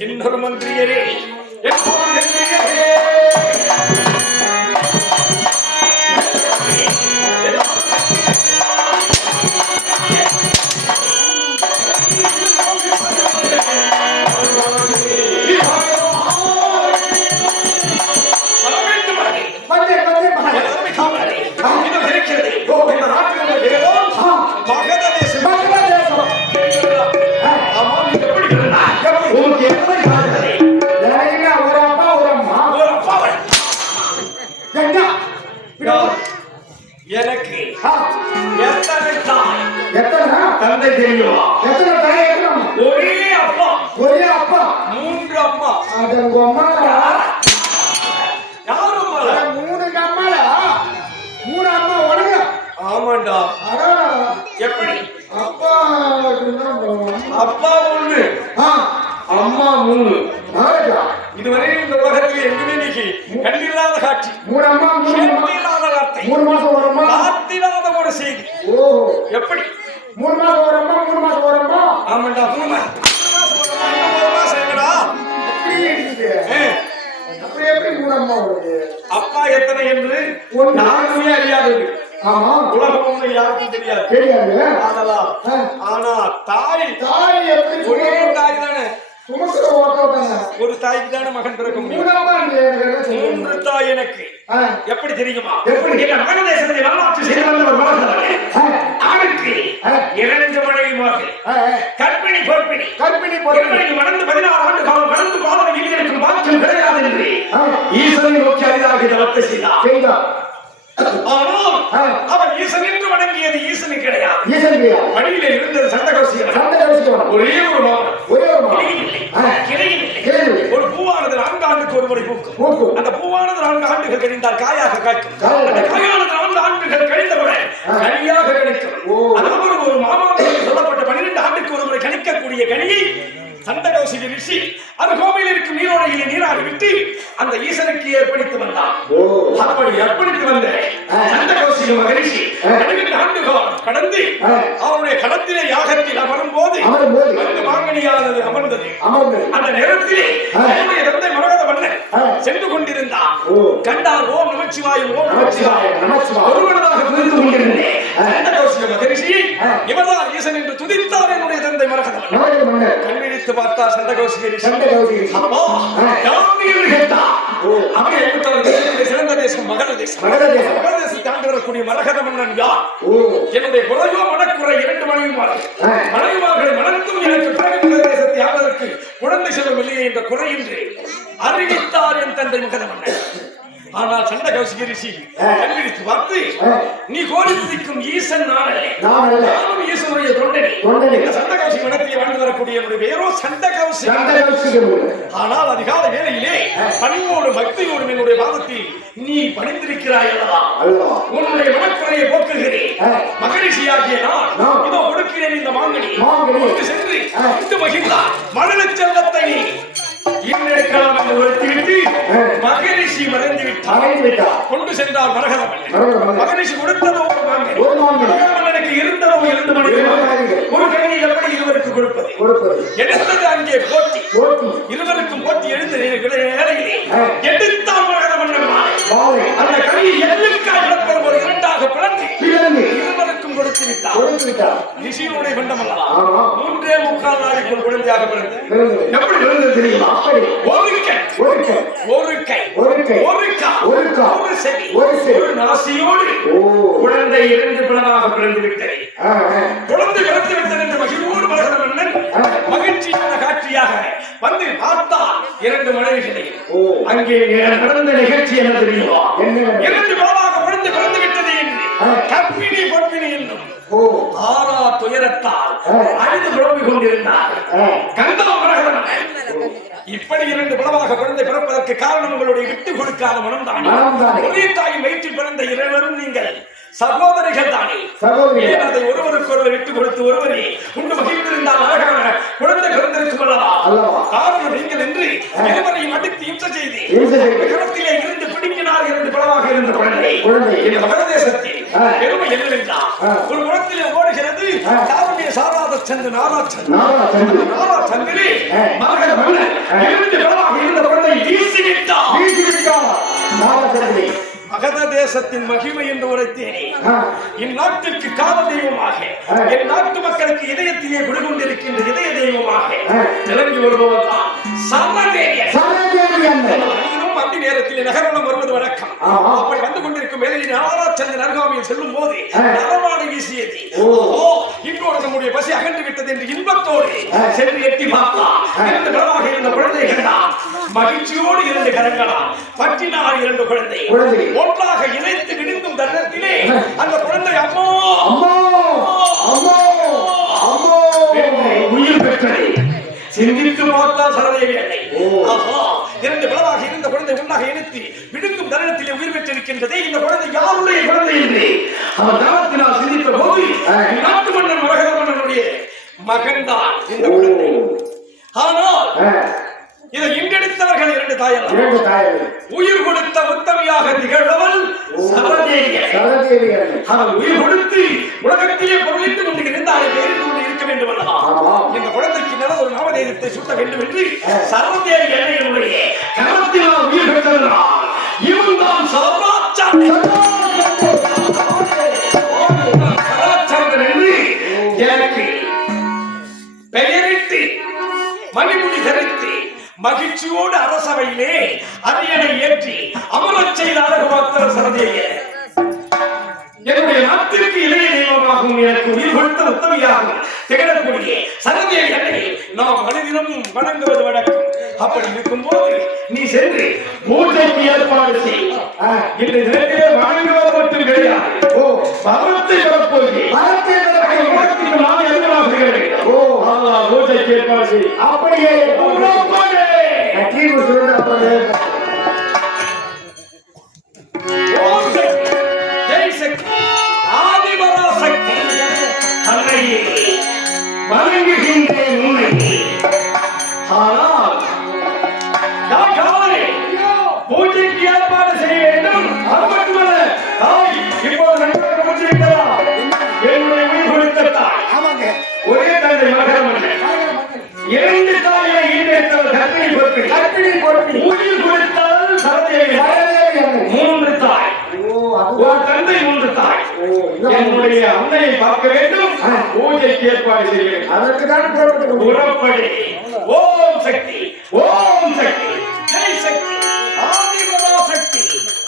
இன்னொரு மந்திரியரே எனக்கு தந்தை தெரியும். ஒரே அப்பா, ஒரே அப்பா, 3 அம்மா. யாரும் 3 அம்மாடா, 3 அம்மா உனக்கு. ஆமாண்டா. எப்படி? அப்பா அப்பா 1, அம்மா 3. இதுவரை இந்த உலகத்தில் எங்குமே நீக்கி கண்ணில்லாத காட்சி. 3 அம்மா 3 வார்த்தை. 3 மாசம் ஒரு அம்மா, காத்திராத ஒரு செய்தி. ஓ, எப்படி? 3 மாசம் ஒரு அம்மா, 3 மாசம் ஒரு அம்மா. ஆமாண்டா, 3 மாசம் ஒரு அம்மா, 1 மாசம் எங்கடா? அப்படியே இருக்குது. அப்படி எப்படி 3 அம்மா வருது? அப்பா எத்தனை என்று யாருமே அறியாதது. ஆமா, உலகம் யாருக்கும் தெரியாது. தெரியாது. ஆனா தாய் எப்படி? ஒரே தாய் தானே. ஒரு தாய்க்கு தானே மகன் பிறக்க முடியும். 3 தாய் எனக்கு. எப்படி தெரியுமா? மகன தேசத்தை வரலாற்று செய்து வந்தவர் மகன். ஆணுக்கு 2 மனைவிமார்கள். கற்பிணி பொற்பிணி. மணந்து 16 ஆண்டு காலம் கடந்து பாதம் இல்லை பாக்கியம் கிடையாது என்று ஈஸ்வரனை நோக்கி அரிதாக தவத்தை செய்தார். ஆனால் அவர் ஈசன் என்று வணங்கியது ஈசனு கிடையாது. வழியில இருந்தது சண்டகோசியம். ஒரே ஒரு மகன். ஒரு பூவானது 4 ஆண்டுக்கு ஒரு முறை பூக்கும். அந்த பூவானது 4 ஆண்டுகள் கழிந்தால் காயாக காய்க்கும். அந்த காயானது 4 ஆண்டுகள் கழிந்தவுடன் கனியாக கிடைக்கும். அதாவது ஒரு மாமாவில் சொல்லப்பட்ட 12 ஆண்டுக்கு ஒரு முறை கணிக்கக்கூடிய கனியை சண்டகோசிய ரிஷி அந்த கோவிலில் இருக்கும் நீரோடையிலே நீராடி விட்டு அந்த ஈசனுக்கு ஏற்படுத்தி வந்தான். அப்படி ஏற்படுத்தி வந்த சண்டகோசிய மகரிஷி 12 ஆண்டுகள் கடந்து அவருடைய களத்திலே யாகத்தில் அமரும் போது மாங்கனியானது அமர்ந்தது. அந்த நேரத்திலே அவருடைய தந்தை மரகத மன்னன் சென்று கொண்டிருந்தார். கண்டார். ஓம் நமச்சிவாய, ஓம் நமச்சிவாய, ஒருவனதாக துதித்து கொண்டிருந்தேன் சண்டகோசிய மகரிஷி. இவர்தான் ஈசன் என்று துதித்தார் என்னுடைய தந்தை மரகத மன்னன். கண்விழித்து பார்த்தார் சண்டகோசிய ரிஷி. அப்பா யாரு என்று கேட்டார். அவரை சிறந்த தேசம் மகத தேசம். மகத தேசத்தை ஆண்டு வரக்கூடிய மரகத மன்னன் யார்? என்னுடைய குறையோ மனக்குறை 2 மனைவிமார்களை மணந்தும் எனக்கு பிறகு மகத தேசத்தை ஆவதற்கு குழந்தை செல்வம் இல்லையே என்ற குறை என்று அறிவித்தார் என் தந்தை மகத மன்னன். ஆனால் சண்டகோசிய ரிஷி கண்விழித்து பார்த்து, நீ கோரி துதிக்கும் ஈசன் நானும் ஈசனுடைய தொண்டனே. சண்டகோசி மனத்திலே வாழ்ந்து வரக்கூடிய என்னுடைய பேரோ சண்டகோசி. ஆனால் அதிகால வேளையிலே பணிவோடு பக்தியோடு என்னுடைய பாதத்தில் நீ பணிந்திருக்கிறாய் அல்லவா? உன்னுடைய மனக்குறையை போக்குகிறேன். மகரிஷியாகிய நான் இதோ கொடுக்கிறேன் இந்த மாங்கனி சென்று இந்து மகிழ்ந்தார் மரண செல்வத்தை இன்னெடுக்கலாம் என்று ஒருத்திவிட்டு மகரிஷி மறைந்து விட்டார். கொண்டு சென்றார் மரகத மன்னன். மகரிஷி கொடுத்ததோ ஒரு மன்னனுக்கு இருந்ததோ 2 மனைவிமார்கள். ஒரு கனி எப்படி இருவருக்கு கொடுப்பது? எடுத்தது அங்கே போட்டி. இருவருக்கும் போட்டி எடுத்த வேளையிலே எடுத்தால் மரகத மன்னன் அந்த கனியை எல்லுக்காய் இழப்பது ஒரு 2ஆக பிளந்து இருவருக்கும் கொடுத்து விட்டார். ரிஷியுடைய பண்டம் அல்லவா? 3.25 நாளைக்குள் குழந்தையாக பிறந்து. எப்படி பிறந்தது தெரியுமா? ஒரு கை, ஒரு செவி, ஒரு நாசியோடு குழந்தை 2 பிளவாக பிறந்து விட்டது. குழந்தை பிறந்து விட்டது என்று மகிழ்வோடு மரகத மன்னன் மகிழ்ச்சியான காட்சியாக வந்து பார்த்தார் 2 மனைவிகளை. அங்கே நடந்த நிகழ்ச்சி என்ன தெரியுமா? 2 பிளவாக குழந்தை பிறந்து விட்டது என்று கற்பிணி பொற்பிணி என்னும் ஆறா துயரத்தால் அழுது புலம்பிக் கொண்டிருந்தார் கந்தா மரகத மன்னன். இப்படி 2 பிளவாக குழந்தை பிறப்பதற்கு காரணம் உங்களுடைய விட்டு கொடுக்காத மனம்தான். ஒரே தாயின் வயிற்றில் பிறந்த இருவரும் நீங்கள் சகோதரிகள் தானே. ஏன் அதை ஒருவருக்கொருவர் விட்டு கொடுத்து ஒருவரே உண்டு மகிழ்ந்திருந்தால் அழகான குழந்தை பிறந்திருக்கும் அல்லவா? காரணம் நீங்கள் என்று இருவரையும் அடித்து இம்சை செய்து இடத்திலே இருந்து பிடிக்கினார் 2 பிளவாக இருந்த குழந்தை. இந்த மகர தேசத்தில் பெருமை என்னவென்றால் ஒரு குளத்திலே ஓடுகிறது சாரமிய சாராத சந்து நாரா சந்திரே மரகத மன்னன் மகத தேசத்தின் மகிமை என்று உரைத்தேனே, இந்நாட்டிற்கு கால தெய்வமாக, என் நாட்டு மக்களுக்கு இதயத்திலே குடிகொண்டிருக்கின்ற இதய தெய்வமாக விளங்கி வருபவர் தான் மத்திய நேரத்தில் நகர்வனம் வருவது வழக்கம். அப்படி வந்து கொண்டிருக்கும் வேலையில் நாராச்சந்திரன் அருகாமையில் செல்லும் போது நரவாடு வீசியது. இன்றோடு நம்முடைய பசி அகன்று விட்டது என்று இன்பத்தோடு சென்று எட்டி பார்த்தார். இரண்டு கரமாக இருந்த குழந்தைகளா, மகிழ்ச்சியோடு இரண்டு கரங்களா, பற்றினார் இரண்டு குழந்தை ஒன்றாக இணைத்து விடுங்கும் தருணத்திலே அந்த குழந்தை அம்மா உயிர் பெற்றது. சிந்தித்து பார்த்தால் சரதேவி அன்னை இரண்டு பிளவாக இருந்த குழந்தை ஒன்றாக இணைத்து விடுங்கும் தருணத்திலே உயிர் பெற்றிருக்கின்றதே. இந்த குழந்தை யாருடைய குழந்தை என்று அவர் தனத்தினால் சிந்தித்த போது நாட்டு மன்னன் மரகத மன்னனுடைய மகன் தான் இந்த குழந்தை. ஆனால் இதை இன்றெடுத்தவர்கள் இரண்டு தாயர்கள். உயிர் கொடுத்த உத்தமையாக திகழ்ந்தவள் சரதேவி. அவள் உயிர் கொடுத்து உலகத்திலே பொருளிட்டு கொண்டு இருந்தால் இருக்க வேண்டும் அல்லவா? இந்த குழந்தைக்கு நல்ல ஒரு நாமதேயத்தை சூட்ட வேண்டும் என்று சரதேவி அன்னையினுடைய கரத்தினால் உயிர் பெற்றதனால் இவன் தான் சரச்சந்திரன் என்று எனக்கு பெயரிட்டு மணிமுடி தரித்து மகிழ்ச்சியோடு அரசவையிலே அரியணை ஏற்றி அமரச் செய்த அழகு மாத்திர சரதேவியே. என்னுடைய நாட்டிற்கு இளைய தெய்வமாகவும் எனக்கு உயிர் கொடுத்த உத்தமையாகவும் திகழக்கூடிய சரதேவி அன்னையை நாம் மனிதனும் வணங்குவது வழக்கம். அப்படி இருக்கும் போது நீ சென்று பூஜைக்கு ஏற்பாடு செய். இந்த தினத்திலே வணங்குவது மட்டும் கிடையாது, பரத்தை பெறப்போகிறேன். நான் எதிராகிறேன். பூஜைக்கு ஏற்பாடு செய். அப்படியே ஆதிபராசக்தி அன்னையே வணங்குகின்றேன் உன்னை. ஆனால் பூஜைக்கு ஏற்பாடு செய்ய வேண்டும். அது மட்டுமல்ல, தாய் இப்போது என்னுடைய உயிர் கொடுத்த தாய் ஒரே தந்தை மகரமன்னன் இரண்டு தாயை ஈடேற்றவர் கற்பிணி பொறுப்பி உயிர் கொடுத்தால் சரதேவி மூன்று தாய், ஒரு தந்தை மூன்று தாய். என்னுடைய அன்னையை பார்க்க வேண்டும், பூஜைக்கு ஏற்பாடு செய்ய வேண்டும். அதற்கு தான் புறப்படி. ஓம் சக்தி, ஓம் சக்தி, ஜெய் சக்தி, ஆதிபரா சக்தி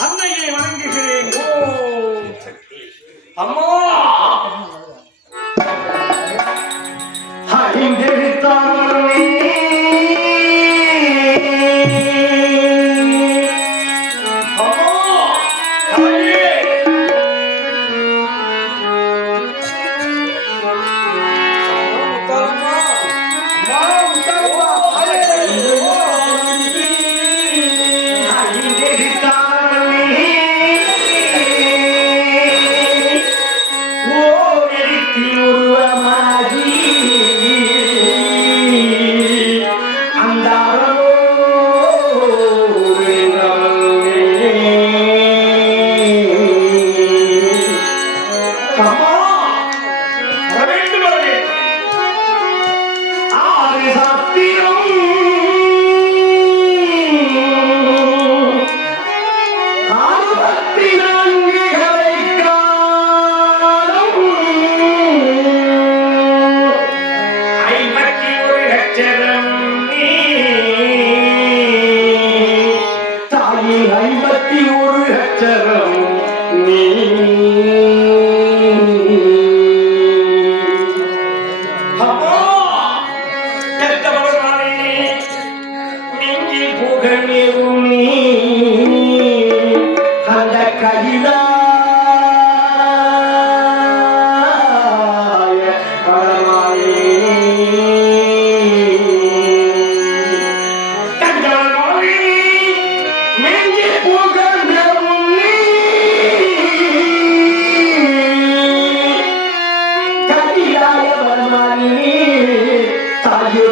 அன்னையை வணங்குகிறேன். ஓம் சக்தி. அம்மா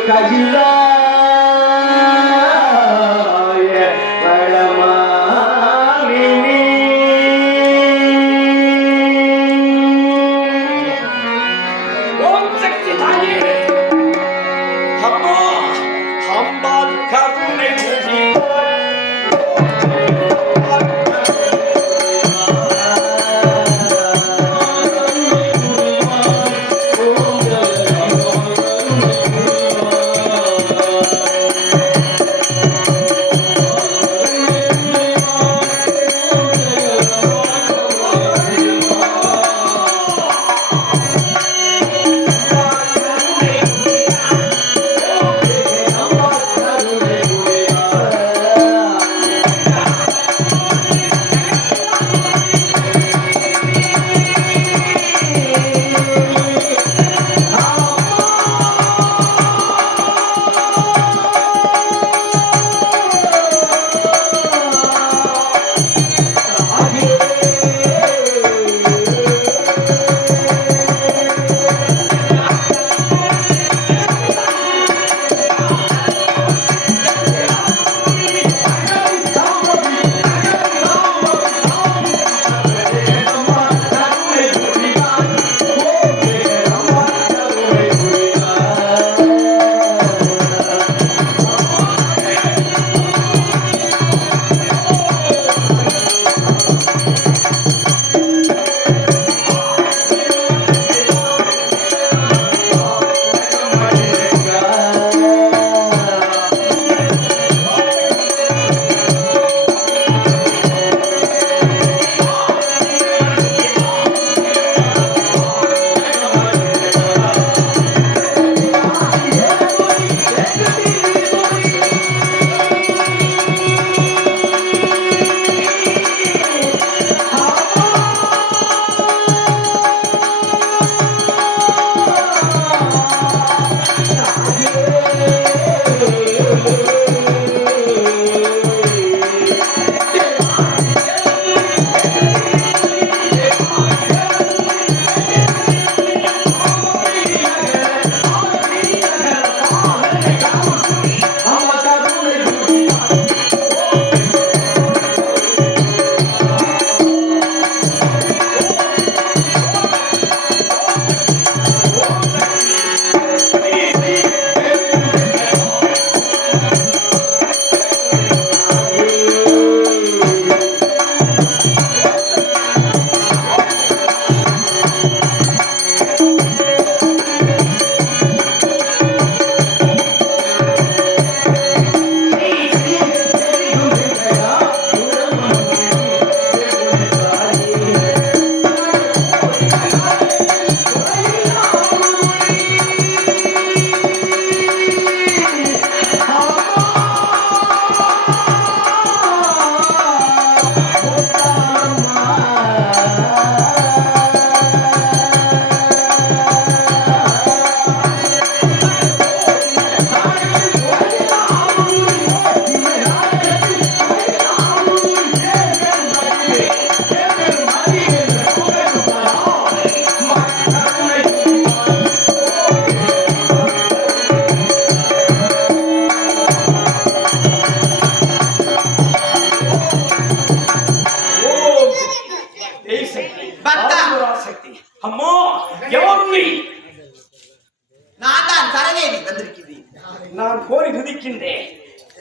கஜிலாய வளமா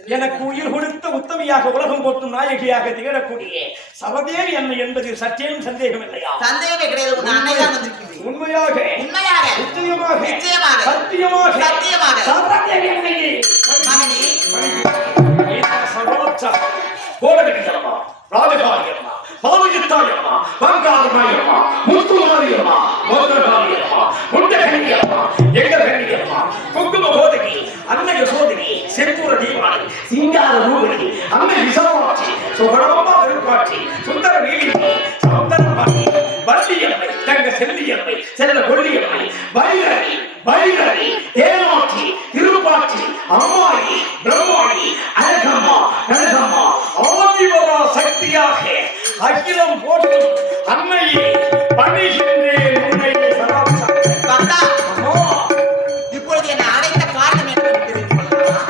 எனக்கு உயிர் கொடுத்த உத்தமியாக உலகம் போற்றும் நாயகியாக திகழக்கூடிய சபதேவி அன்னை என்பதில் சற்றேனும் சந்தேகம் இல்லையா? சந்தேகமே கிடையாது. உன் அன்னை தான் வந்திருக்கிறது. உண்மையாக உண்மையாக நிச்சயமாக நிச்சயமாக சத்தியமாக சத்தியமாக சபதேவி அன்னையே மகனே சரோஜா கோடகிரிகளமா ராஜகாரியமா பாவகித்தாயமா பங்காரமாயமா முத்துமாரியமா மதுரகாரியமா முண்டகனியமா எங்ககனியமா குங்கும கோதகி அன்னைய சோதரி செந்தூர தீவாளி சிங்கார ரூபணி அன்னை விசாலாட்சி சுகரமா திருப்பாட்சி சுந்தர நீலிமி சௌந்தரமாணி வள்ளியம்மை தங்க செல்லியம்மை செல்ல கொல்லியம்மை வைரவி வைரவி தேனாட்சி திருப்பாட்சி அம்மாயி பிரம்மாயி அழகம்மா கனகம்மா ஆதிபரா சக்தியாக அகிலம் போற்றும் அன்னையை பணிகின்றேன் உன்னையே சராசா. பக்தா, இப்பொழுது என்னை அழைத்த காரணம் என்று தெரிந்து கொள்ளலாம்.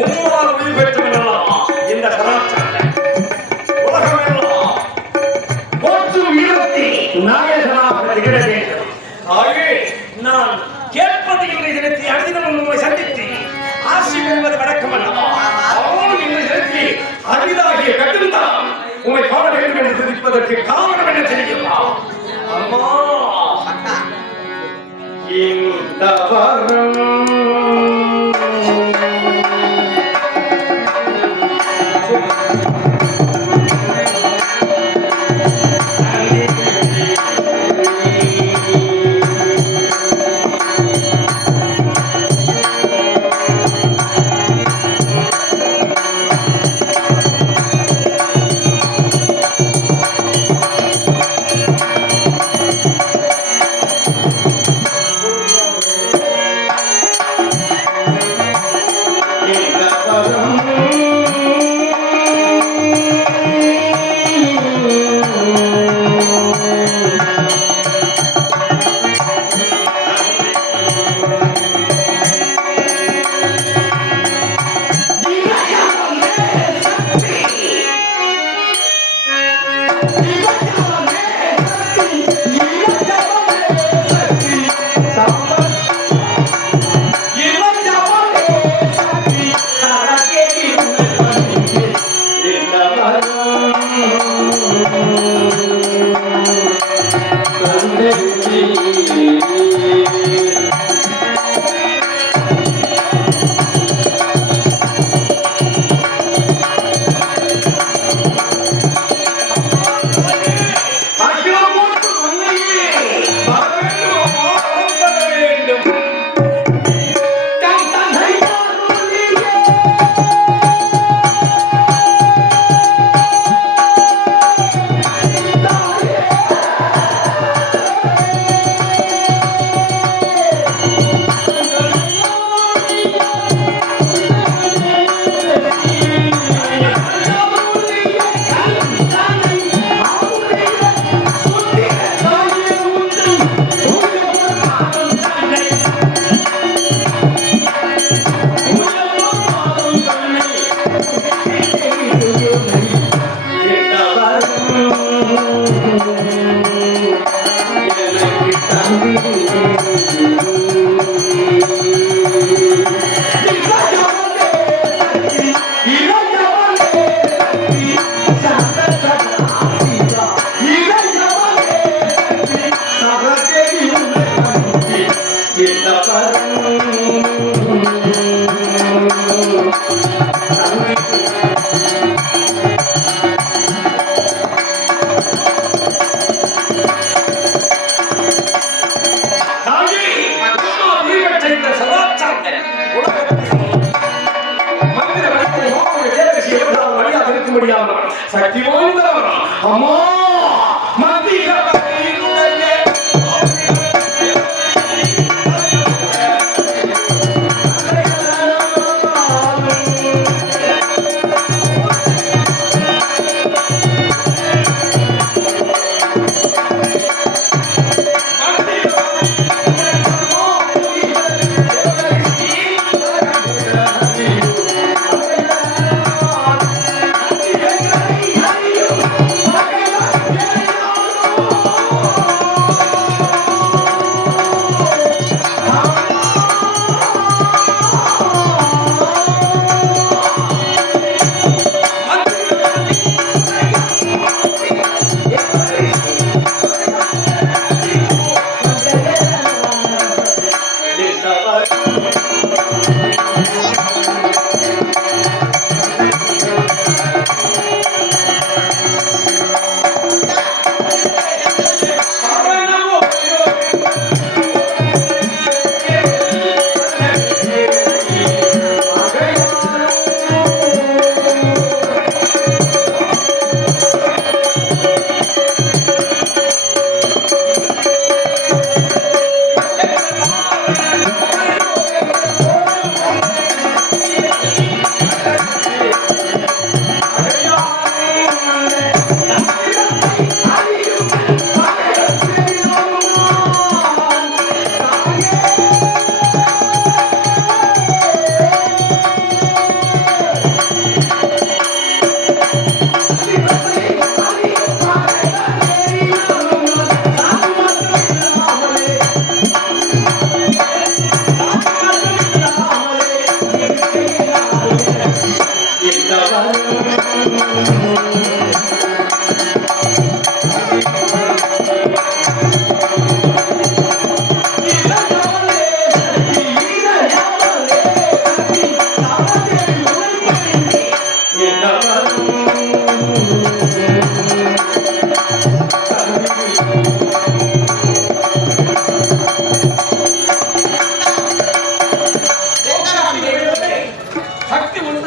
உம்மால் உயிர் பெற்றவனல்லவா இந்த சராசா உலகமெல்லாம் போற்றும் வீரத்தில் நாயகனாக திகழ வேண்டும். ஆகவே நான் கேட்பது இன்றைய தினத்தை அனுதினம் உங்களை சந்தித்து ஆசி பெறுவது வழக்கம் அல்லவா? அவனும் இன்றைய தினத்தில் அரிதாகிய கட்டில்தான் உங்களை காண வேண்டும் என்று தெரிவிப்பதற்கு காரணம் என்ன தெரியுமா? அம்மா பக்தா, இந்த வரம் சக்தி வாய்ந்தவர் அம்மா மத்திய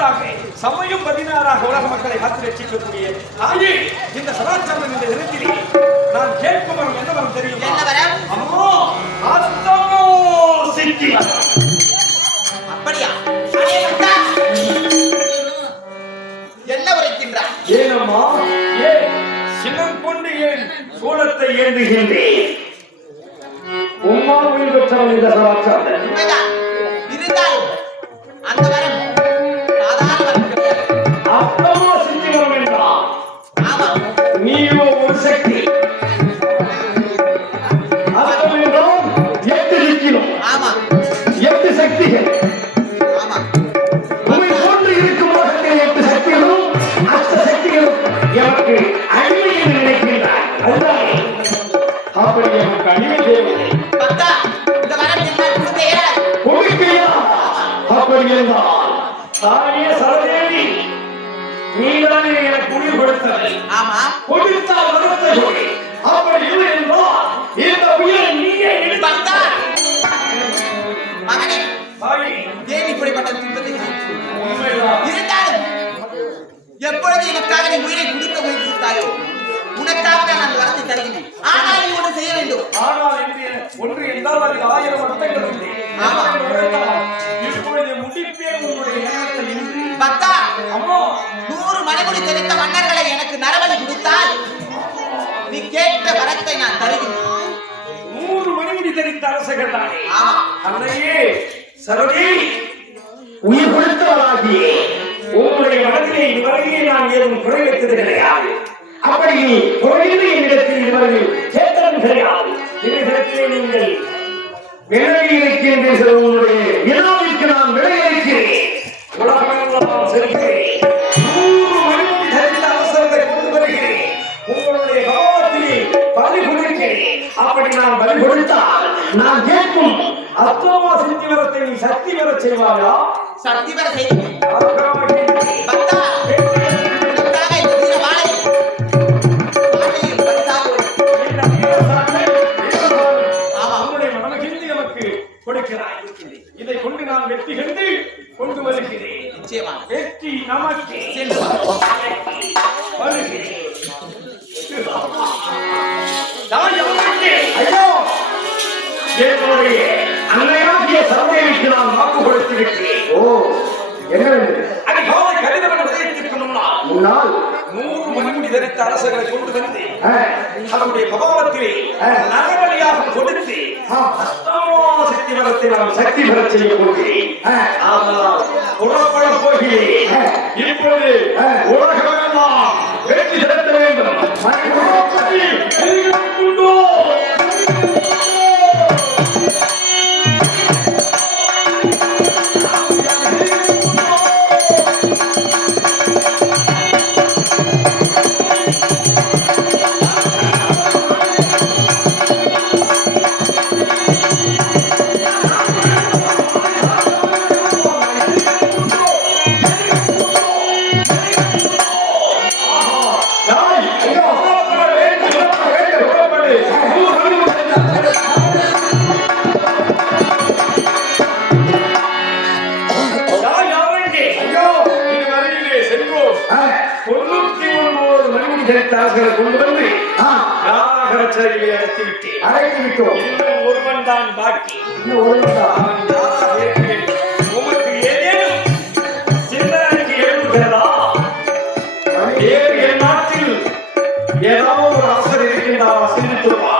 ஒன்றாக சமயம் 16ஆக உலக மக்களை காத்து ரட்சிக்கக்கூடிய தாயே, இந்த சதாச்சாரம் இந்த இடத்திலே நான் கேட்கும் வரம் என்ன வரம் தெரியும்? என்ன வரம்? அம்மா அஸ்தமோ சித்தி. அப்படியா? அடே பக்தா, என்ன உரைக்கின்றாய்? ஏனம்மா, ஏன் சினம் கொண்டு ஏன் சூலத்தை ஏந்துகின்றேன்? உம்மா உயிர் பெற்றவன் இந்த சதாச்சாரம். உண்மைதான். இருந்தாலும் அந்த வரம் சாதாரண வரம் கிடையாது. அஸ்தமோ சித்தி வரம் என்றால் ஆமா, நீயோ ஒரு சக்தி. அஸ்தம் என்றால் 8 திக்கிலும் ஆமா, 8 சக்திகள். ஆமா. உண்மை போன்று இருக்கும் உலகத்தில் 8 சக்திகளும் அஷ்ட சக்திகளும் எனக்கு அடிமை என்று நினைக்கின்றார். அதுதானே? அப்படி எனக்கு அடிமை தேவையில்லை. பக்தா, இந்த வரம் என்னால் கொடுக்க இயலாது. கொடுக்கையா? அப்படி என்றால் தாயே சரதேவி, நீதானே எனக்கு உயிர் கொடுத்தது. ஆமா, கொடுத்தால் வரத்தை கொடு. அப்படி இல்லை என்றால் இந்த உயிரை நீயே எடுத்து. பக்தா, மகனே, தாயே, ஏன் இப்படிப்பட்ட துன்பத்தை உண்மைதான். இருந்தாலும் எப்பொழுது எனக்காக நீ உயிரை கொடுக்க முயற்சித்தாயோ, உனக்காக நான் அந்த வரத்தை தருகிறேன். ஆனால் நீ ஒன்று செய்ய வேண்டும். ஆனால் ஒன்று என்றால் அதில் 1000 அர்த்தங்கள் உண்டு. ஆமா. இப்பொழுது முடிப்பேன் உங்களுடைய எண்ணத்தை இன்றி. பக்தா, அம்மா, 100 மணிமுடி தெரிந்த மன்னர்களை எனக்கு நரபலி கொடுத்தால் நீ கேட்ட வரத்தை நான் தருகிறேன். 100 மணிமுடி தெரிந்த அரசர்கள் தானே? ஆமா, அன்னையே சரதி, உயிர் கொடுத்தவராகிய உங்களுடைய மனதிலே இதுவரையே நான் ஏதும் குறை வைத்தது கிடையாது. அப்படி குறைந்து என்னிடத்தில் இதுவரை கேட்டதும் கிடையாது. இதற்கு நீங்கள் விலை இருக்கின்ற உங்களுடைய வினாவிற்கு நான் விலை இருக்கிறேன். உலகமெல்லாம் செல்கிறேன். 100 மணிமுடி தெரிந்த அரசர்களை கொண்டு வருகிறேன். உங்களுடைய கவனத்திலே பலி கொடுக்கிறேன். அப்படி நான் பலி கொடுத்தால் நான் கேட்கும் அஸ்தமா சித்தி வரத்தை நீ சக்தி வர செய்வாயா? சக்தி வர செய்கிறேன். பக்தா, உனக்காக இந்த வீர வாளையும் பரிசாக ஆமா, உங்களுடைய மனமகிழ்ந்து எனக்கு கொடுக்கிறாய். இதை கொண்டு நான் வெற்றி கண்டு கொண்டு வருகிறேன். நிச்சயமா வெற்றி நமக்கு. சென்று வா. வருகிறேன். நான் எவனுக்கு? ஐயோ, என்னுடைய அன்னையாகிய சரதேவிக்கு நான் வாக்கு கொடுத்து விட்டேன். ஓ, என்ன வேண்டும்? அதிகாலை கடிதம் உதயத்திற்கு முன்னால் 100 மணிமுடி தரித்த அரசர்களை கொண்டு வந்து அவருடைய பகவத்திலே நரபலியாக கொடுத்து அஸ்தமோ சக்தி வரத்தை நான் சக்தி பெற செய்ய போகிறேன். ஆனால் புறப்பட போகிறேன். இப்பொழுது உலகமெல்லாம் வெற்றி செலுத்த வேண்டும். உண்டோ? கொண்டு வந்து யாகரச்சரியை அழைத்து விட்டோம். இன்னும் ஒருவன் தான் பாக்கி. அவன் யாராக இருக்க வேண்டும்? உமக்கு ஏதேனும் சிந்தனைக்கு எழுதுகிறதா? வேறு என் நாட்டில் ஏதாவது ஒரு அரசர் இருக்கின்றாரா? சிந்தித்துப்பார்.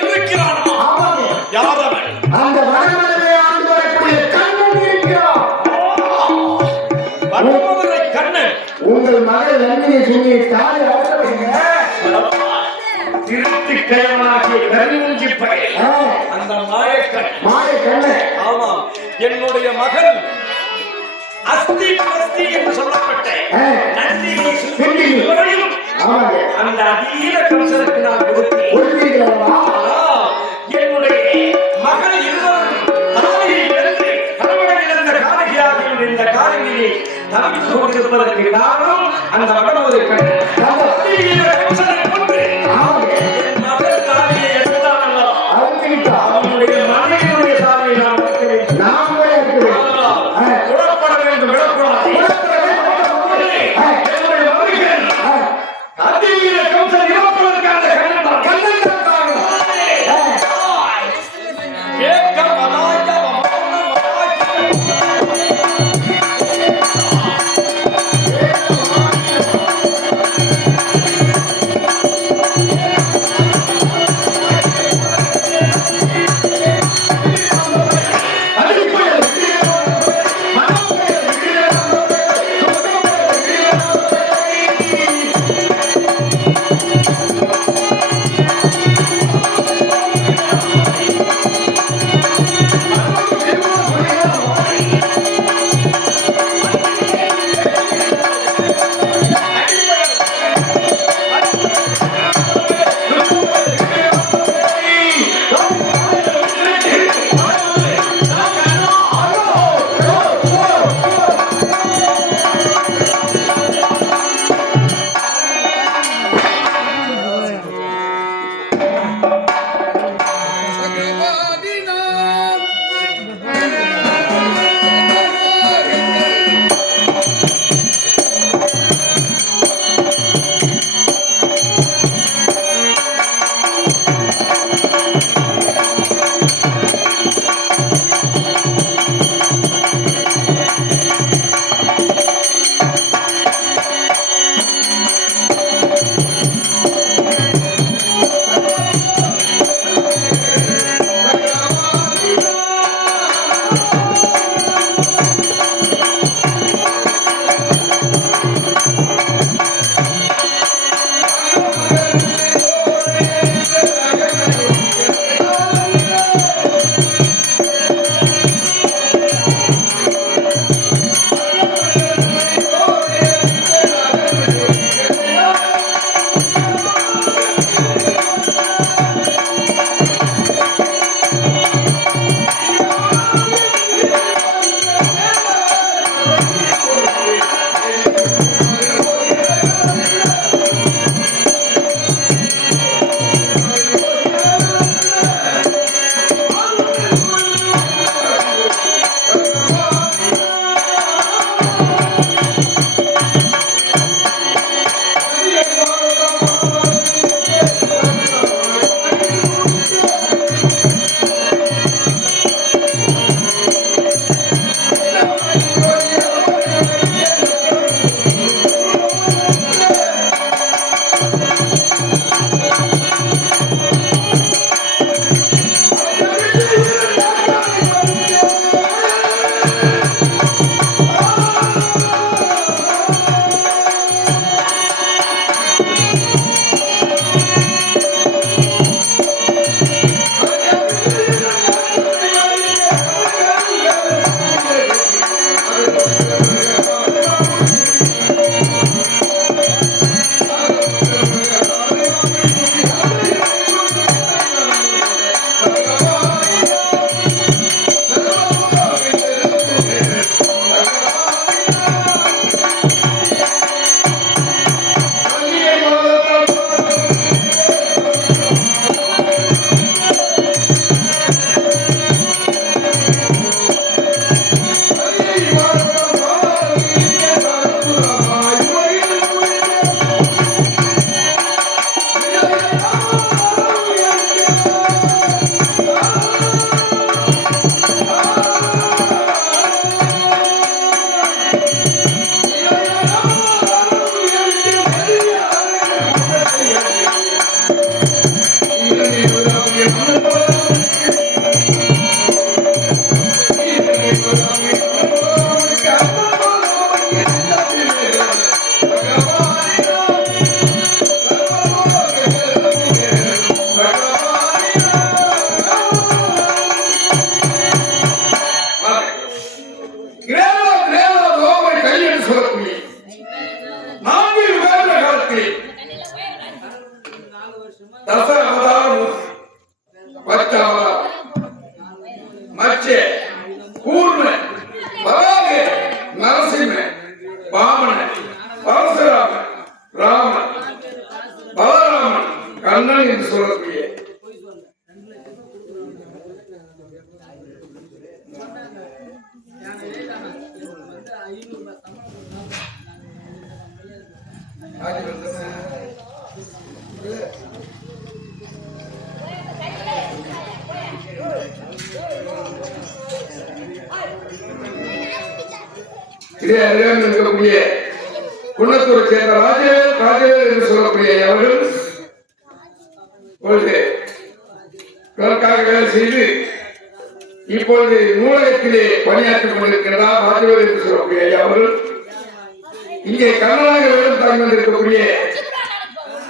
இருக்கிறானா? யார் அவன்? அந்த வடமலையை ஆண்டு வரக்கூடிய கண்ணன் இருக்கிறார். வடமதுரை கண்ணன். உங்கள் மகள் நந்தினி சுமி தாய் திருத்தி கயவனாகிய கருமுஞ்சி பையன் அந்த மாயக்கண். கண்ணன். ஆமா, என்னுடைய மகள் அஸ்தி பஸ்தி என்று சொல்லப்பட்ட நந்தினி சுமி வரையும் அந்த அதீத கம்சனுக்கு நான் கொடுத்தேன். என்னுடைய மகள் இருவரும் தாயை இழந்து கணவனை இழந்த காரகியாக இந்த காரணியை தவித்து கொண்டிருப்பதற்கு காரணம் அந்த வடமதுரை கண். என் மகள் தாயை எடுத்தான் அல்லவா? அவனுடைய மச்சே கூர்ம வராக நரசிம்ம வாமன பரசுராம ராமன் பலராமன் கண்ணன் என்று சொல்லக்கூடிய இதே அறியாமல் இருக்கக்கூடிய குன்னத்தூரை சேர்ந்த ராஜவேல் என்று சொல்லக்கூடிய அவர்கள் இப்பொழுது பிறர்க்காக வேலை செய்து இப்பொழுது நூலகத்திலே பணியாற்றிக் கொண்டிருக்கிறார். ராஜவேல் என்று சொல்லக்கூடிய அவர்கள் இங்கே கர்நாடக வேடம் தாங்கி வந்திருக்கக்கூடிய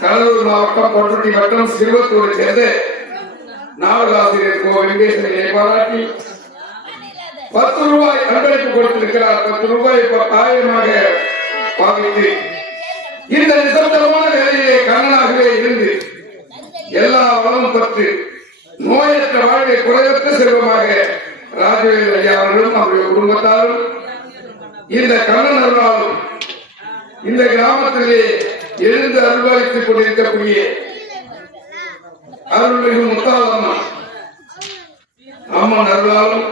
கடலூர் மாவட்டம் பொட்டட்டி வட்டம் சிறுவத்தூரை சேர்ந்த நாவலாசிரியர் கோ வெங்கடேசனை பாராட்டி 10 ரூபாய் அன்பளிப்பு கொடுத்திருக்கிறார். 10 ரூபாய் தாயமாக பாவித்து இந்த நிசப்தமான வேலையிலே கண்ணனாகவே இருந்து எல்லா வளம் பெற்று நோயற்ற வாழ்வை குறைவற்ற செல்வமாக ராஜவேல் ஐயா அவர்களும் அவருடைய குடும்பத்தாரும் இந்த கண்ணன் அருளாலும் இந்த கிராமத்திலே எழுந்து அருள்வாய்த்துக் கொண்டிருக்கக்கூடிய அருள்மிகு முத்தாளம்மன் அம்மன் அருளாலும்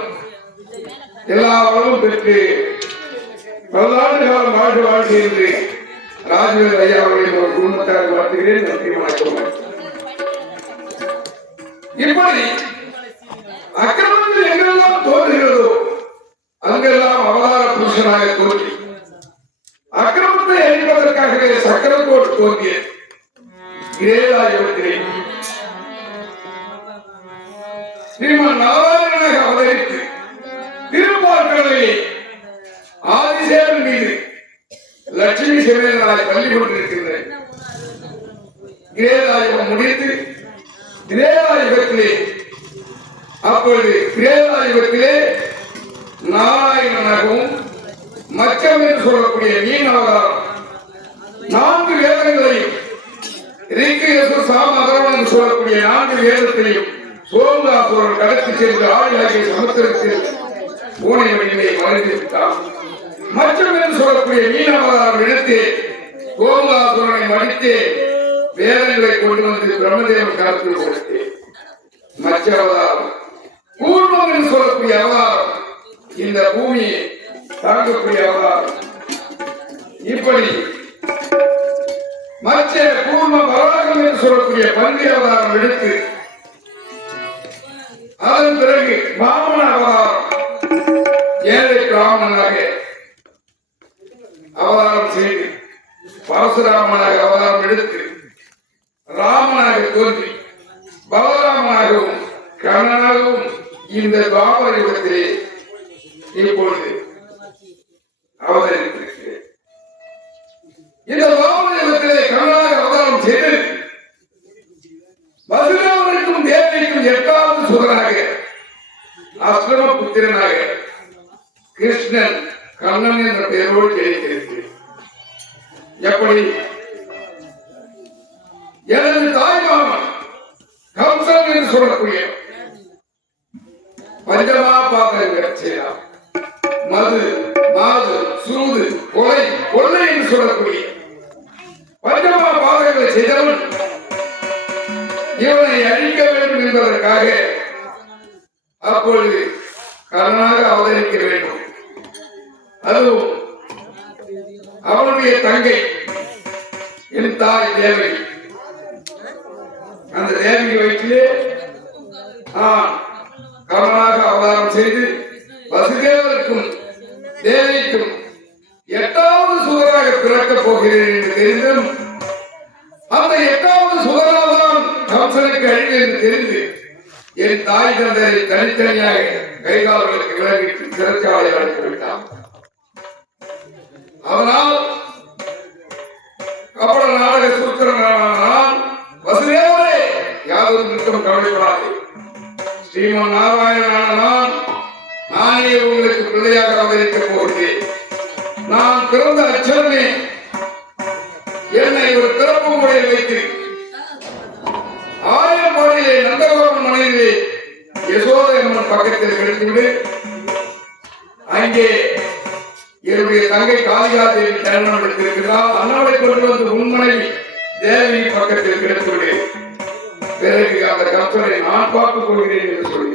எல்லாரும் பெற்று பல்லாண்டு காலம் வாழ்க்கை என்று ராஜவேல் ஐயா அவர்களின் ஒரு குடும்பத்தார் வாழ்த்துகிறேன். நன்றி, வணக்கம். இப்படி அக்கிரமத்தில் எங்கெல்லாம் தோன்றுகிறதோ அங்கெல்லாம் அவதார புருஷனாக தோன்றி அக்கிரமத்தை அழிப்பதற்காகவே சக்கரத்தோடு தோன்றிய இதேதாயத்திலே ஸ்ரீமன் நாராயணனாக அவதரித்து திருப்பார்கடலிலே ஆதிசேவன் மீது லட்சுமி சிவனாய் பள்ளி கொண்டிருக்கின்ற கிரேதாயுகம் முடித்து கிரேதாயுகத்திலே அப்பொழுது கிரேதாயுகத்திலே நாராயணனாகவும் மச்சம் என்று சொல்லக்கூடிய மீன் அவதாரம் 4 வேதங்களையும் ரிக்கு யசு சாம அகரம் என்று சொல்லக்கூடிய 4 வேதத்திலையும் சோமதாசுரன் கடத்தி சென்று ஆடியாகிய சமுத்திரத்தில் பூனை வடிவை மறைந்திருக்கிறார். மச்சம் என்று சொல்லக்கூடிய மீன் அவதாரம் எடுத்து சோமதாசுரனை மடித்து வேதங்களை கொண்டு வந்து பிரம்மதேவன் காலத்தில் கொடுத்து மச்ச அவதாரம். கூர்மம் என்று சொல்லக்கூடிய அவதாரம் இந்த பூமியை தாங்கக்கூடிய அவதாரம். இப்படி மச்ச கூர்ம வராகம் என்று சொல்லக்கூடிய பன்றி அவதாரம் எடுத்து அதன் பிறகு வாமன அவதாரம் ஏழை பிராமணனாக அவதாரம் செய்து பரசுராமனாக அவதாரம் எடுத்து ராமனாக தோன்றி பலராமனாகவும் கண்ணனாகவும் இந்த துவாபர யுகத்திலே இப்பொழுது அவதரித்திருக்கிறேன். இந்த துவாபர யுகத்திலே கண்ணனாக அவதாரம் செய்து வசுதேவனுக்கும் தேவனுக்கும் 8வது சுதனாக அஸ்ரம புத்திரனாக கிருஷ்ணன் கண்ணன் என்ற பெயரோடு ஜெயித்திருக்கிறேன். எப்படி எனது தாய்மாமன் கம்சன் என்று சொல்லக்கூடிய பஞ்சமா பாத்திரங்கள் செய்யலாம். மது மாது சூது கொள்ளை என்று சொல்லக்கூடிய பஞ்சமா பாத்திரங்களை செய்தவன் இவனை அழிக்க வேண்டும் என்பதற்காக அப்பொழுது கண்ணனாக அவதரிக்க வேண்டும். அதுவும் அவனுடைய தங்கை என் தாய் தேவகி, அந்த தேவகி வயிற்றிலே கண்ணனாக அவதாரம் செய்து வசுதேவருக்கும் தேவிக்கும் 8வது சுதராக பிறக்கப் போகிறேன் என்று தெரிந்தும் அந்த 8வது சுதராதான் கம்சனுக்கு அழிவு என்று தெரிந்து என் தாய் தந்தையை தனித்தனியாக கைகால்களுக்கு விலகிட்டு சிறைச்சாலை அழைத்து விட்டான். அதனால் கபட நாடக சூத்திரனான வசுதேவரே யாரும் நிற்கும் கவலைப்படாது. ஸ்ரீமன் நாராயணனான நானே உங்களுக்கு பிள்ளையாக அவதரிக்கப் போகிறேன். நான் பிறந்த அச்சரமே என்னை ஒரு பிறப்பு முறையில் வைத்து ஆயிரம்பாடியிலே நந்தகோபன் மனைவிலே யசோதை அம்மன் பக்கத்தில் கிடைத்துவிடு. அங்கே என்னுடைய தங்கை காளிகா தேவி கல்யாணம் எடுத்திருக்கிறார். அண்ணாவை கொண்டு வந்து உண்மனைவி தேவி பக்கத்தில் கிடைத்துவிடு. பிறகு அந்த கம்பனை நான் பார்த்துக் கொள்கிறேன் என்று சொல்லி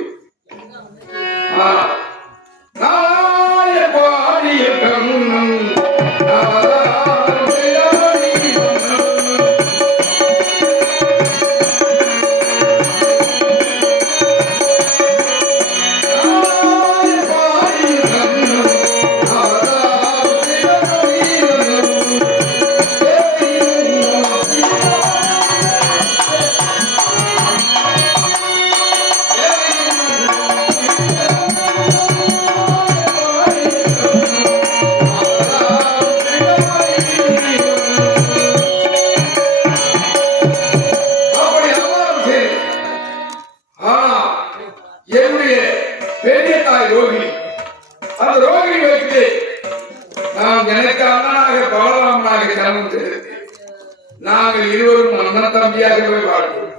நாங்கள் இருவரும் அண்ணன் தம்பியாகவே வாழ்வோம்.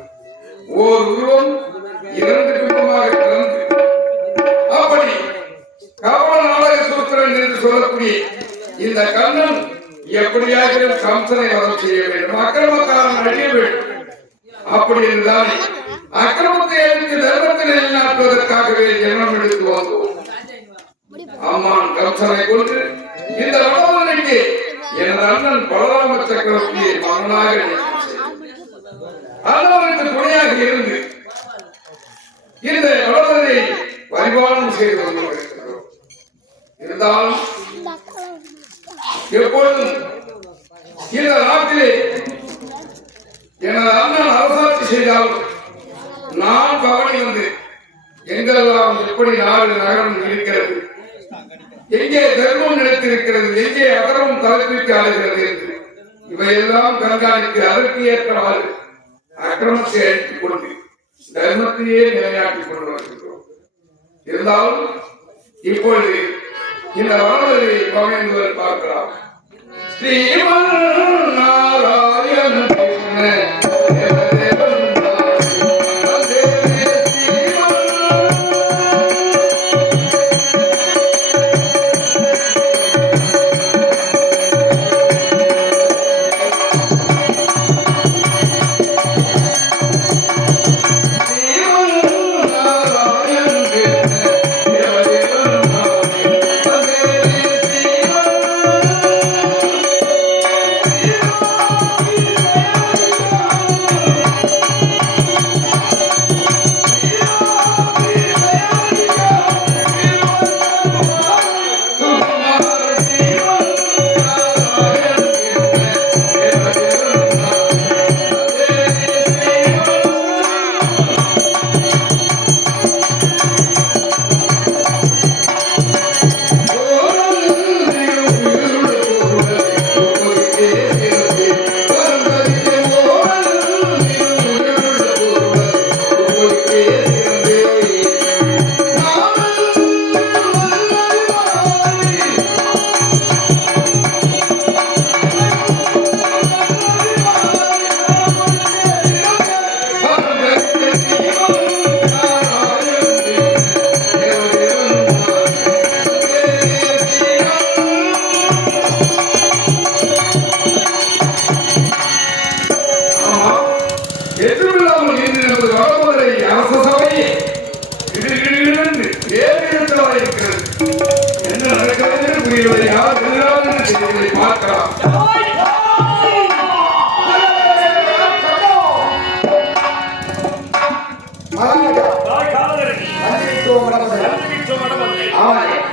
ஓர் உருவம் இரண்டு குடும்பமாக பிறந்து அப்படி கவல நாடக சூத்திரன் என்று சொல்லக்கூடிய இந்த கண்ணன் எப்படியாக கம்சனை வரம் செய்ய வேண்டும், அக்கிரமக்காரன் அழிய வேண்டும். அப்படி என்றால் அக்கிரமத்தை அழித்து தர்மத்தை நிலைநாட்டுவதற்காகவே ஜென்மம் எடுத்து வந்தோம். அம்மான் கம்சனை கொண்டு இந்த வடமலைக்கு எனது அண்ணன் பலராம சக்கரவர்த்தியை மகனாக அண்ணனுக்கு துணையாக இருந்து இந்த வடமலை பரிபாலனம் செய்து கொண்டிருக்கிறோம். இருந்தாலும் எப்பொழுதும் இந்த நாட்டிலே எனது அண்ணன் அரசாட்சி செய்தாலும் நான் கவனி வந்து எங்கெல்லாம் எப்படி நாடு நகரம் இருக்கிறது, எங்கே தர்மம் நிலைத்திருக்கிறது, எங்கே அகரம் தலைப்பிற்கு ஆளுகிறது என்று இவையெல்லாம் கண்காணித்து அதற்கு ஏற்றவாறு அக்கிரமத்தை அழித்துக் கொண்டு தர்மத்தையே நிலைநாட்டிக் கொண்டு வருகின்றோம். இருந்தாலும் இப்பொழுது இந்த வளர்வதை பகிர்ந்துவர் பார்க்கலாம். ஸ்ரீமன் நாராயண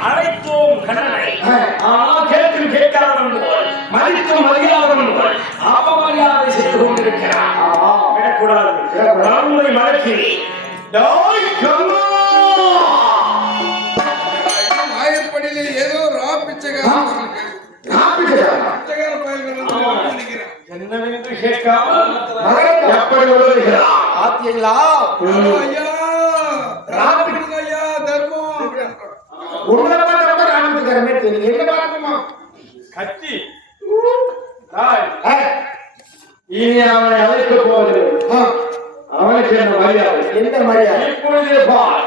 அழைத்தோம் கண்ணனை, ஆனால் கேட்கும் கேட்காதவன் போல் மதித்தும் மதியாதவன் போல் அவமரியாதை செய்து கொண்டிருக்கிறான். விடக்கூடாது, ராமுனை மறக்கிறேன். ஏதோ என்னவென்று கேட்காமல் எப்படி உதவுகிறான்? ஆத்தியங்களா கத்தி இனி அவனை அழைக்க போவது அவனுக்கு என்ன மரியாதை? எந்த மரியாதை? இப்பொழுதே பார்.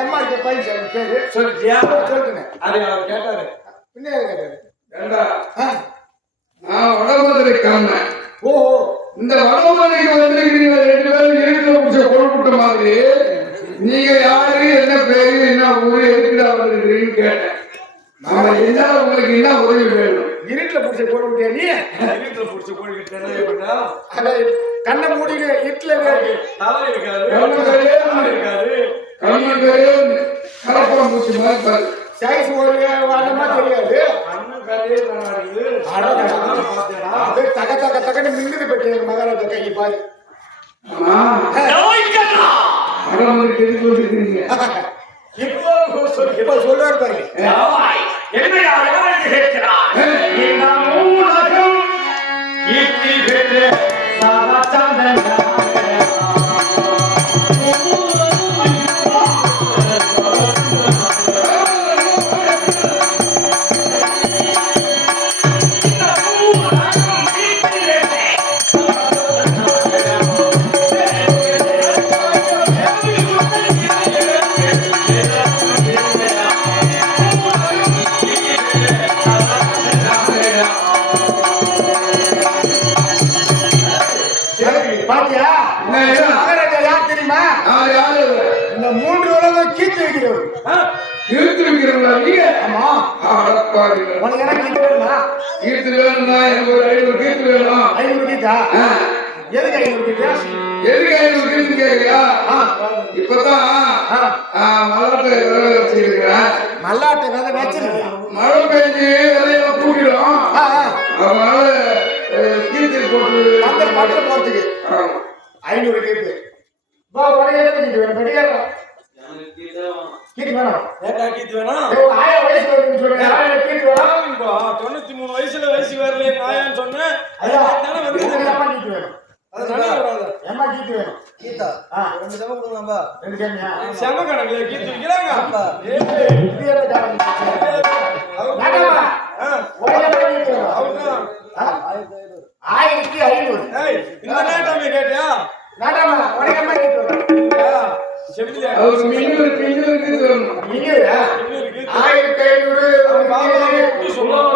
எம்ஆர்கே பழனிசாமி பேரு சொல்லிட்டியா? சொல்லிட்டேன். அது அவர் கேட்டாரு. பின்ன கேட்டாரு. ஏண்டா, நான் வடமதுரை காரணம். ஓஹோ, இந்த வடமதுரைக்கு வந்திருக்கிறீங்க 2 பேரும் இருக்கிற முடிச்ச கொழுப்புட்ட மாதிரி. நீங்க யாரு, என்ன பேரு, என்ன ஊரு, எதுக்குடா வந்திருக்கிறீங்கன்னு கேட்டேன். நாம என்ன உங்களுக்கு என்ன உதவி வேணும்? இருட்டுல பிடிச்ச போட முடியாது நீ. வீட்டுல புடிச்சு போய்கிட்டேன்னா எப்படின்னா அதான் கண்ணை மூடிட்டு இருட்டுல இருக்கு. தலை இருக்காது, கண்ணு தலை இருக்காது. கலப்படம் பூச்சி மாதிரி பாரு. சைஸ் ஒரு வாரமா தெரியாது. கண்ணு கரையே நல்லா இருக்குது. பார்த்தேடா. அப்படியே தக தக தகன்னு மின்னுது பற்றி மகாராஜா கையை பாரு. ஆமா, வடமதுரைக்கு எதுக்கு வந்திருக்கிறீங்க? இப்ப சொல்லுவாரு பாருங்க. என்னையா யாருக்கு கேட்கிறார்? இந்த மூலகம் கீர்த்தி பெற்ற சாவச்சந்திரன். பாத்தியா, என்ன? மகாராஜா யார் தெரியுமா? யாரு யாரு இந்த 3 உலகம் கீர்த்தி வைக்கிறவர். இருக்கிறீங்களா நீங்க? ஆமா, அடப்பாருங்க. உனக்கு என்ன கீர்த்தி வேணுமா? கீர்த்தி வேணும்னா எனக்கு ஒரு 500 கீர்த்தி வேணும். 500 கீர்த்தா? எதுக்கு 500 கீர்த்தா? எதுக்கு 500 கீர்த்தி கேட்கறியா? இப்பதான் மல்லாட்டை விதை வச்சிருக்கிறேன். மல்லாட்டை விதை வச்சிருக்கியா? மழை பெஞ்சு விதையெல்லாம் கூட்டிடும். அதனால கீர்த்தி போட்டு அந்த பாட்டில் போறதுக்கு ஆமா. 500 கீர்த்தி. வா, உனக்கு எத்தனை கீர்த்தி வேணும்? பெட்டியாரா? கீர்த்தி வேணும். ஏட்டா கீர்த்தி வேணும்? ஏய், 1000 வயசு வருதுன்னு சொல்றேன். 1000 கீர்த்தி வேணும். இப்போ 93 வயசுல வயசு வரலையே நாயான்னு சொன்னேன். ஐயா, தானே வந்து உனக்கு எம்மா கீர்த்தி வேணும். அது நினைவு வராது. எம்மா கீர்த்தி வேணும். கீதா, 2 செம கொடுங்கப்பா. 2 சேமியா? செம கணக்குல கீர்த்தி வைக்கிறாங்க. ஏய், இது என்ன காரணம்? வேண்டாமா? உனக்கு எம்மா கீர்த்தி வேணும். அவர்தான். 1500. ஏய், இந்த நேட்டாமே கேட்டியா? வேண்டாமா? உனக்கு எம்மா கீர்த்தி வேணும். செவிலியா? அவருக்கு மின்னல் கீர்த்தி வேணும். நீங்கயா? இன்னொரு கீர்த்தி. 1500 எப்படி சொல்லுவாங்க?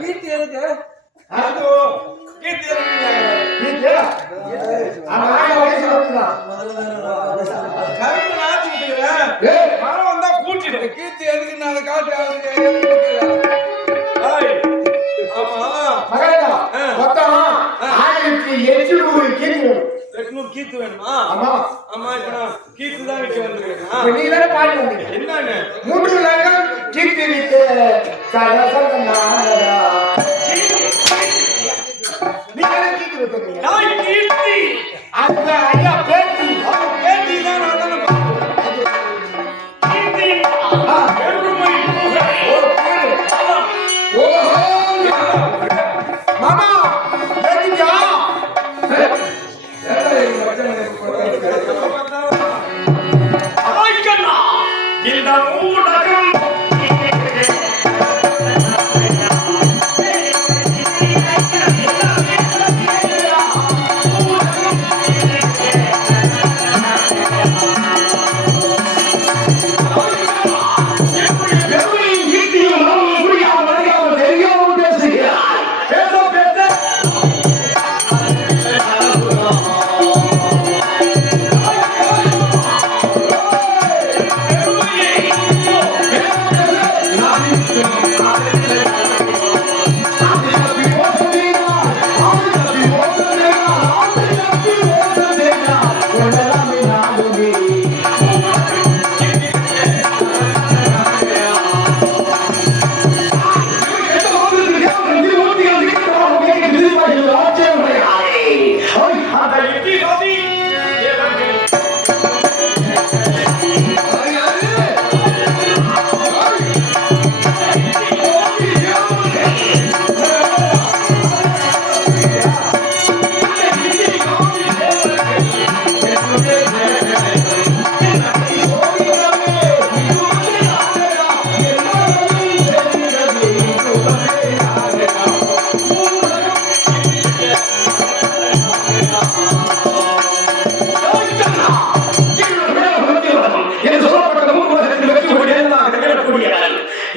கீர்த்தி எதுக்கு? அது கீர்த்தி இருக்குங்க. கீர்த்தியா? ஆமா, 1000 வயசு வருதுதான். கரும்பு நாத்து விட்டுக்கிறேன். ஏய், மழை வந்தா கூட்டிடும். கீர்த்தி எதுக்கு நான் காட்டு ஏய், ஆமா. மகாராஜா, மொத்தம் 1800 கீர்த்தி வேணும். 800 கீர்த்தி வேணுமா? ஆமா. ஆமா, இப்ப நான் கீர்த்தி தான் விற்க வந்திருக்கேன். இப்ப நீ தானே பாடி வந்தீங்க. என்னன்னு? 3 உலகம் கீர்த்தி வித்து சரசரநாதா. நீ தானே கீர்த்தி வித்துறீங்க. நான் கீர்த்தி. அந்த ஐயா பேத்தி. அவன் பேட்டி தான் நான் தானே பார்த்தேன். கீர்த்தி. பெருமை புகழ். மாமா, பேத்தியா? ஆய்க்கண்ணா, இந்த ஊடகம்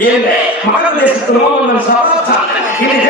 இந்த மகர தேசத்து மாமன்னன் சபாச்சான் இந்த